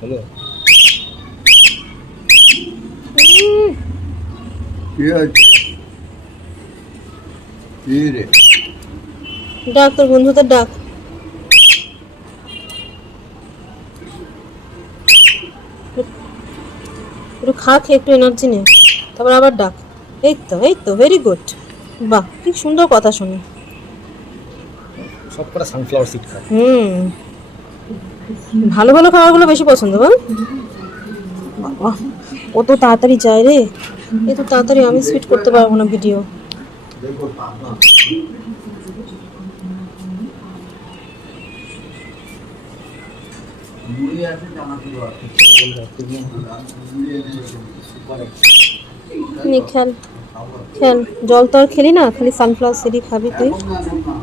Hello কি হয়েছে? কি রে? ডাক তোর বন্ধুদের ডাক। একটু খা, খেয়ে একটু এনার্জি নে, তারপর আবার ডাক। এই তো ভেরি গুড। বাহ, কি সুন্দর কথা শুনে। সব কটা সানফ্লাওয়ার সিড খায়। ভালো ভালো খাবারগুলো বেশি পছন্দ বল। বাবা, ও তো তাড়াতাড়ি যায় রে। এত তাড়াতাড়ি আমি স্পিড করতে পারবো না ভিডিও। দেখো পাপা মুড়ি আছে জামাগুলো আছে মুড়ি এনে নে খেল খেল, জল তো আর খেলি না, খালি সানফ্লাওয়ার সিডই খাবি তুই। এখন না